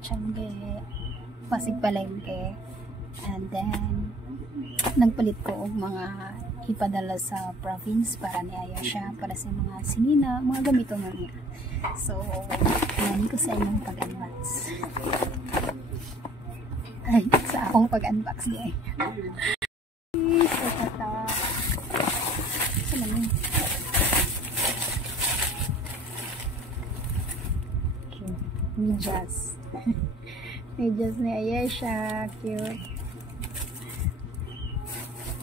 Tiangge, Pasig Palengke. And then nagpalit ko og mga ipadala sa province para niaya siya para sa mga sinina, mga gamito na niya. So, nani ko sa inyong pag-unbox. Ay, sa akong pag-unbox niya. So, tata. Sa naman. Medyas. Medyas ni Ayesha. Cute.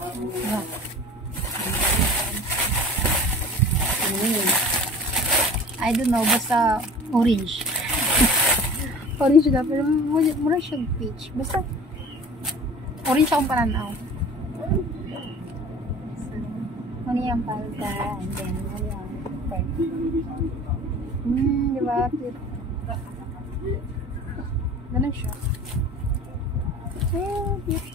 Wow. I don't know, basta orange. Orange na, pero mura siyang peach. Basta orange akong pananaw. So, mani ang palta, and then mani ang peg. Diba? Cute. Ganun siya. Oh, cute.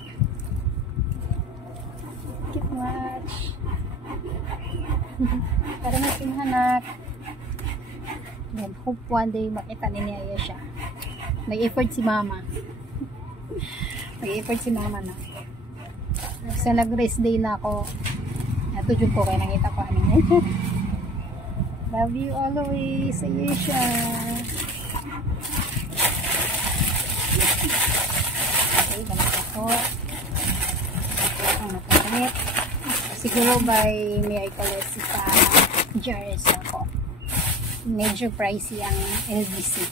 Cute much. Para na sinhanak. Then, hope one day makita ni Aya siya. Nag-effort si mama. Nag-effort si mama na. Sa nag-rest day na ako, natudyo ko kaya nakita ko aning Aya. Love you always, Aya siya. Okay, ganit ako. Ang nakakamit. Siguro by may ikalis sa jars ako. Medyo pricey ang LBC.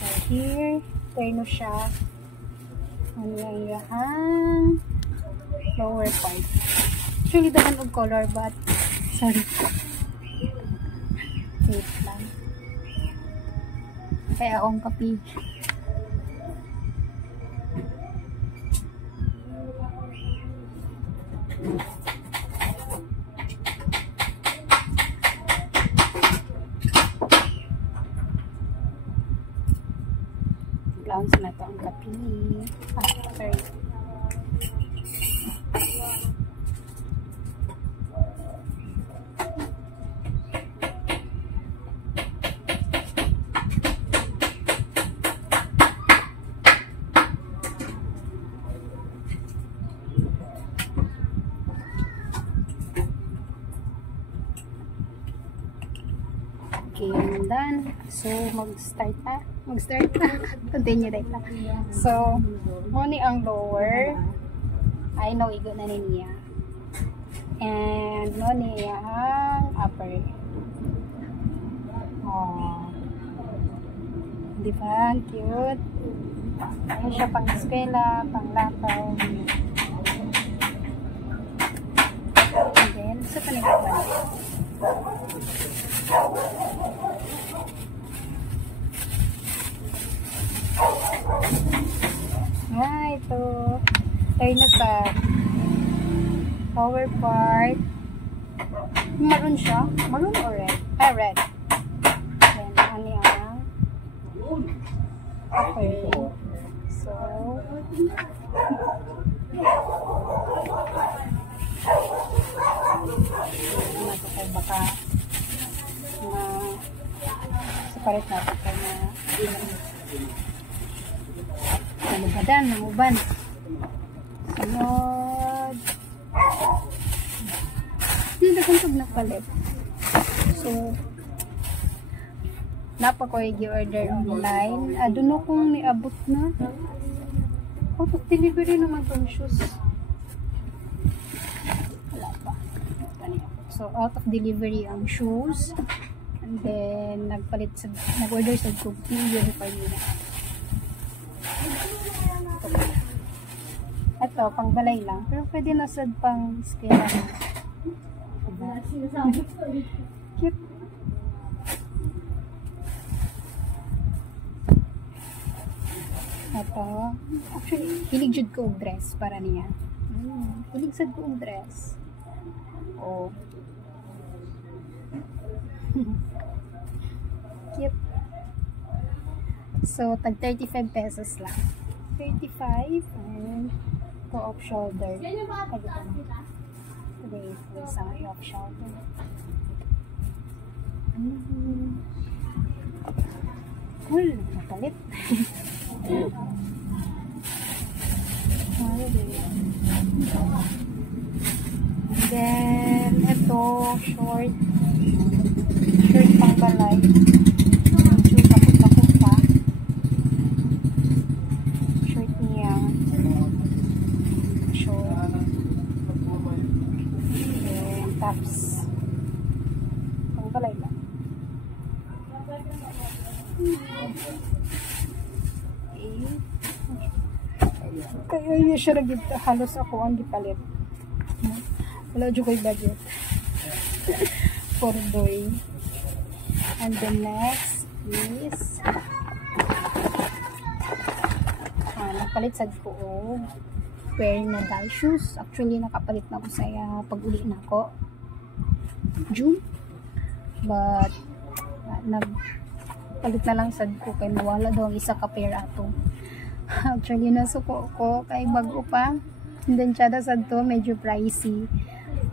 So here, terno siya. Ano yung lower part. Actually, dahan of color but sorry. Wait lang. Kaya akong kapi. Clowns na to ang kapi. Sorry. Okay, I'm done. So, mag-start na. Continue right na. So, muni ang lower. I know, igo na niya. And, muni ang upper. Oh. Diba? Cute. Ayan siya pang eskwela, pang lakaw. And then, sa panigatan. Ito. Tayo na sa power part. Maroon siya. Maroon or red? Ah, red. Then, ano yan? Okay. So, ano ito kayo baka separate natin kayo na namubadan, namuban. Sunod. Hindi na kung nagpalit. So, napa ko i-order online. I don't know kung niabot na. Out of delivery naman itong shoes. Wala pa. So, out of delivery ang shoes. And then, nag-order sa cookie. Yun pa yun. Ito, pang balay lang. Pero pwede na sad pang skela. Cute. Ito. Actually, hilig jud ko og dress para niya. Hilig sad ko og dress. Oh. Cute. So, tag 35 pesos lang. 35 and to off shoulder. Today is sa off shoulder. Cool, napalit. Then, ito, short pang balay. Medyo takot-takot pa. Short niya. Short. Then, tops. Pang balay lang. Kaya yun siya halos ako ang gipalit. Wala dyan ko'y budget. For doy. And the next is napalit sa ko pair na doll shoes. Actually, nakapalit na ako sa pag-uli na ako. June. But, nagpalit na lang sad ko kay mawala daw ang isa ka pair ato. Actually, nasuko ko kay bago pa. And then, tsada sad to, medyo pricey.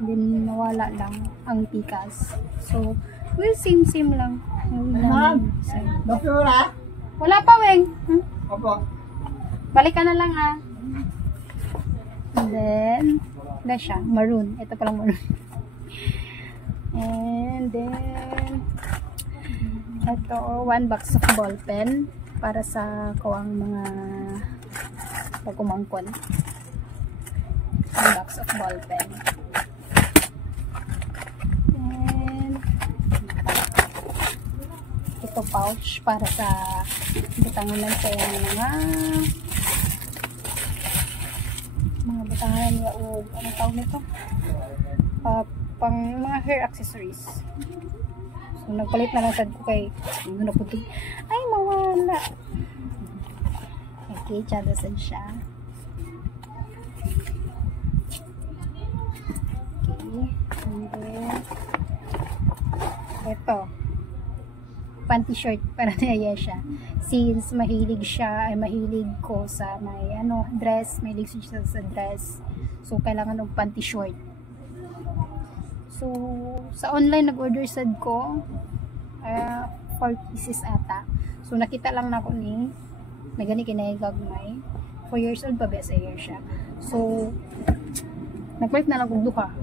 And then, nawala lang ang pikas. So, well, same lang. Wala pa, Weng. Balik ka na lang, ha. And then, na siya, maroon. Ito palang maroon. And then, ito, 1 box of ball pen para sa kuwang mga pagkumangkon. 1 box of ball pen. And ito pouch para sa butanganan sa mga butanganan niya o anong tawag nito? Pang mga hair accessories. So, nagpalit na lang sad ko kay naputog. Ay, mawala. Okay, tsada sad siya. Okay. And then, ito. Panty short para naya siya. Since mahilig ko sa may dress. Mahilig siya sa dress. So, kailangan ng panty short. So, sa online nag-order sad ko 4 pieces ata. So, nakita lang na ako ni nagani kinayagagmay 4 years old pa ba sa year siya. So, nagpalit na lang kong duha.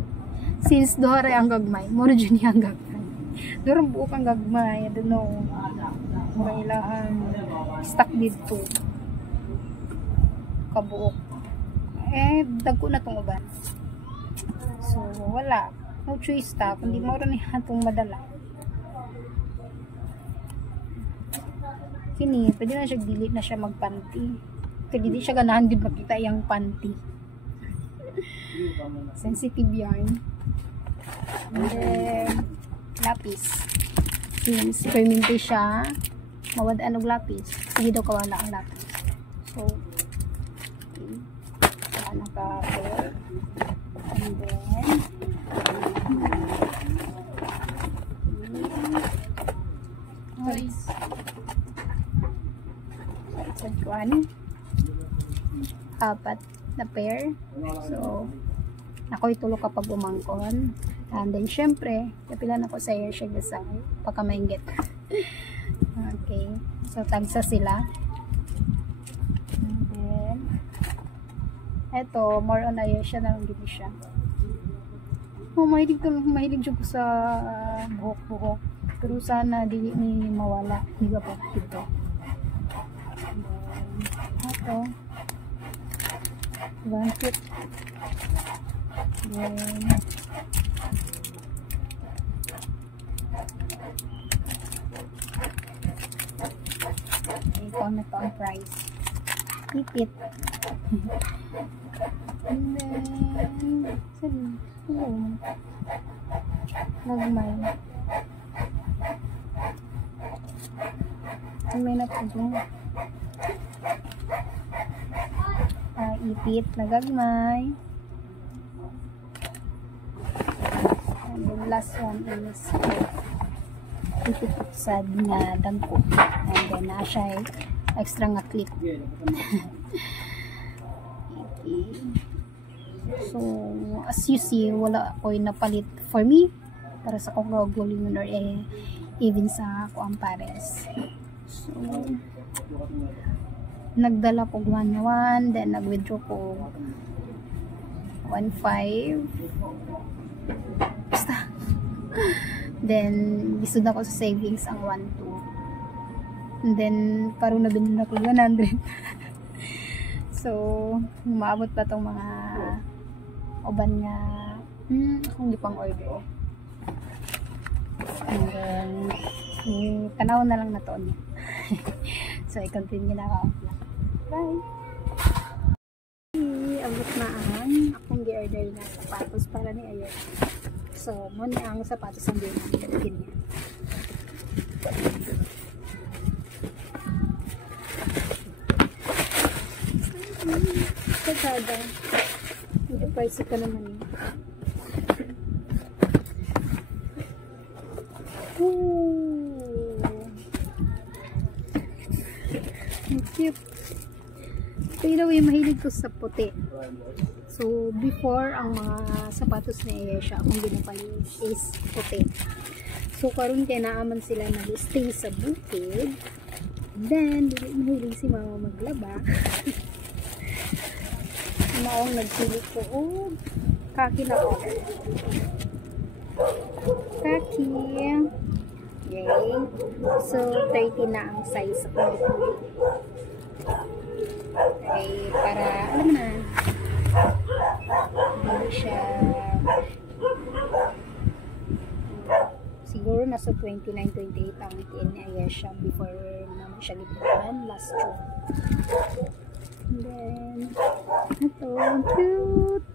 Since duha rin ang gagmay, muna dyan niya ang gagmay. Durang buok ang gagmay. I don't know. Kailangan stuck dito. Kabuok. Dagko na itong uban. So, wala. No choice ta, kundi mo rin itong madala. Kini, pwede na siya delete na siya magpanty. Pwede di siya ganahan din makita yung panty. Sensitive yarn. And then, lapis. Since perminti siya, mawadaan og lapis. Sige daw kawala ang lapis. So, okay. Saka naka-pair. And then, apat na pair. So, ako'y tulog kapag umangkon. And then, syempre, kapilan ako sa air siya sa pagkamainggit. Okay. So, tagsa sila. And then, eto, more on air siya na lang gini siya. Oh, mahilig ko sa buhok-buhok. Pero sana di ni mawala. Hindi ka pa dito. Ito. Blanket. Then, ito na ito ang price. Ipit. And then, nagmay. May natugong. Ipit, nagagmay. And then last one is ipit sad nga dangko. And then na siya extra nga clip. Okay. So, as you see, wala ko'y napalit for me para sa kong gagulingon or even sa kuang pares. So, nagdala ko 1,100, then nag-withdraw ko 1,500. Basta. Then, lisod ako sa savings ang 1,200. And then, karoon na binili ko 100. So, maabot pa tong mga uban nga akong gipang order. And then, tanaw na lang na to. So, i-continue na ako. Bye! Abot na ang akong gi-order na sapatos para ni Ayer. So, muna ang sapatos ang binigyan niya. Kasada. Hindi price ka naman yun. Cute. Pero yung mahilig ko sa puti. So, before, ang mga sapatos na Ayesha, akong ginapanin is puti. So, karon kaya naaman sila nag-stay sa bukid. Then, mahilig si mama maglaba. Maong nagpili ko, kaki na ako. Kaki. Yay. So, 30 na ang size ako. Okay, para, alam na, hindi siya, siguro nasa 29-28 ang itin ni Ayesha before naman siya libutan last June. And then, ito, cute.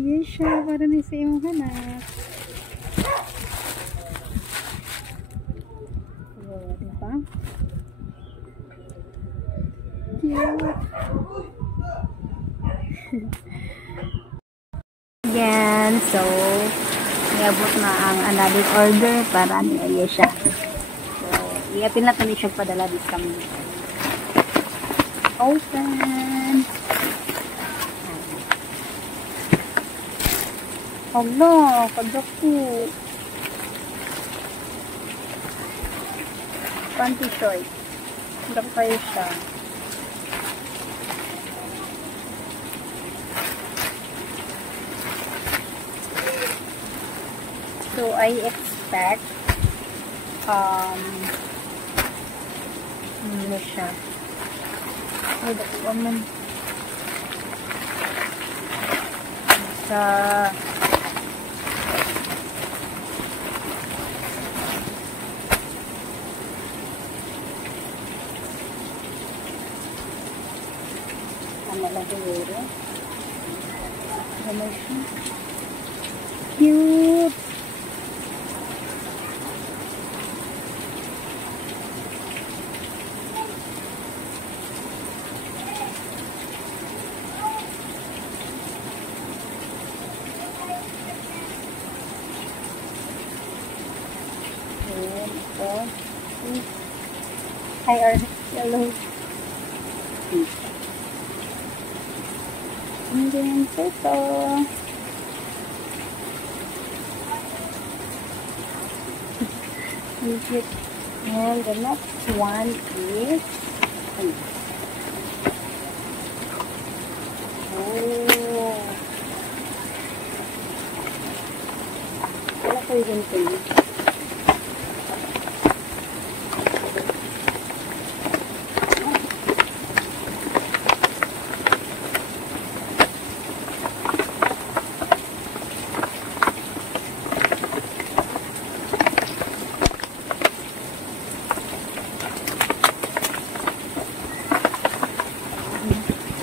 Ayesha, para na sa iyong hanap. So, diba? Cute. Yan, so iabot na ang another order para ni Ayesha. So, iapin na kami siya padala this kami. Open. Hala, kagako. Panty short. Kagako kayo siya. So, I expect ano siya. Ay, dakuha man. Sa ano lang siguro. Ano siya? Cute! Hi, yellow. And then, ito. Legit. And the next one is wala ko yung ganito.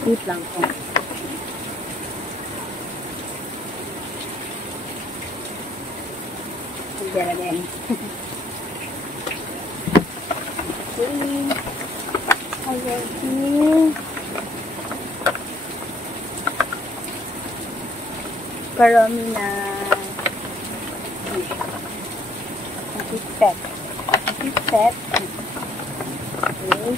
Wait lang po. There again. Okay. Already. Karami na set. Set. Okay.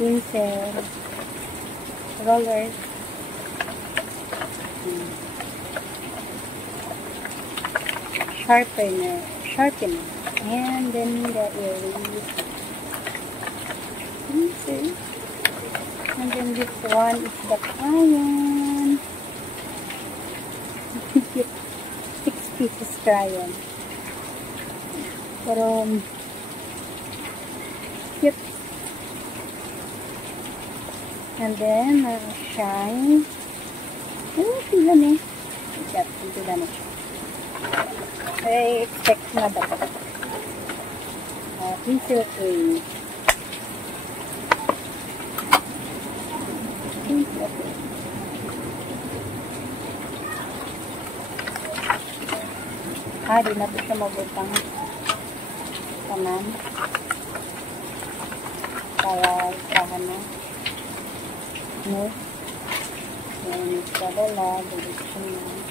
pencil, roller, sharpener, and then the erase, pencil, and then this one is the crayon. 6 pieces crayon. Pero cute. And then shine. Pila na eh. Pila na siya. I expect na dapat. Pencil cream. Pencil cream. Di na ito siya mabutang kanan para isahan na yan isa dala direksyon na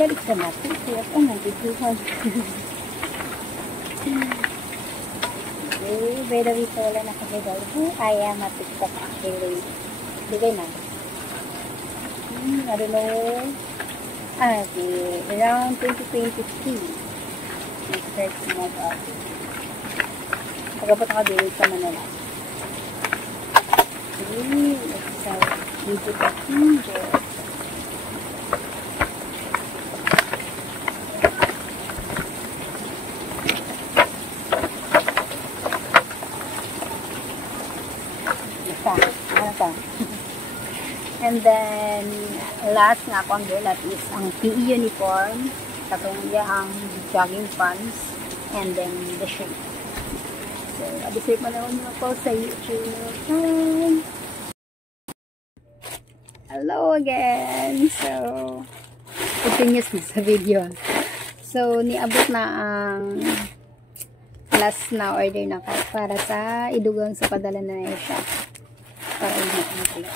balik sa natin. Kaya po, nagbibuhan. Okay, by the way, so wala na kagagawa. I am a TikTok actually. Bigay na. I don't know. Okay, around 2023. Nag-start sa mga pagkabot ako dito sa Manila. Okay, it's a digital finger. And then, last nga ako ang gulat is ang PE uniform, katong ang jogging pants, and then the shirt. So, abisip mo naman ako sa YouTube. Hello again! So, continuous na sa video. So, niabot na ang last na order na para sa idugang sa padala na ito. Para i-complete.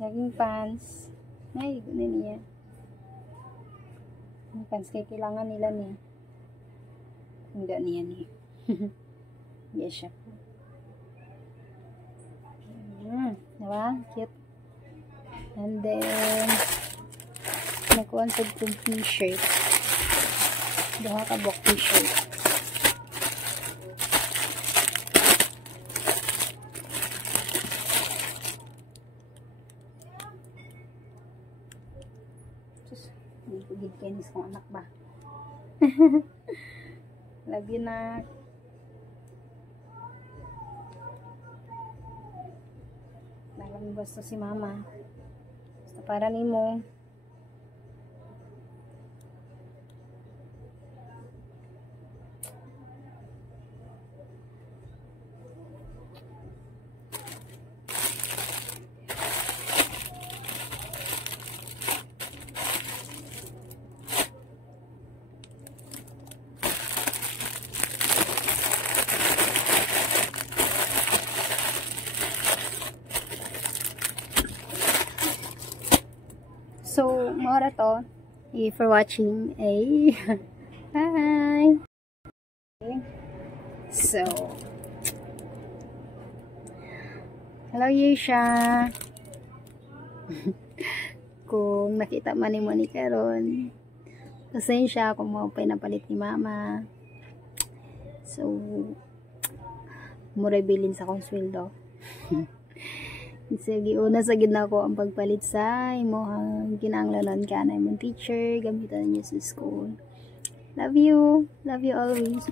Jogging pants. Ay, gano'n niya. Yung pants kaya kailangan nila niya. Hindi niya niya. Yes siya. Diba? Cute. And then, nakuha sa kong t-shirt. Diba kabok t-shirt. Hindi ko gid kainis kong anak ba. Love you na. Nalang basta si mama. Basta para ni mo. So, mora to. Thank you for watching. Ay. Bye. Okay. So, hello Yesha. Kung nakita man ni Monica ron, pasensya kung mo pinapalit ni mama. So, mura bilin sa kong sweldo. Sige, una sa gina ko ang pagpalit sa imong kinahanglanon ka na imong teacher, gamitan niyo sa school. Love you always.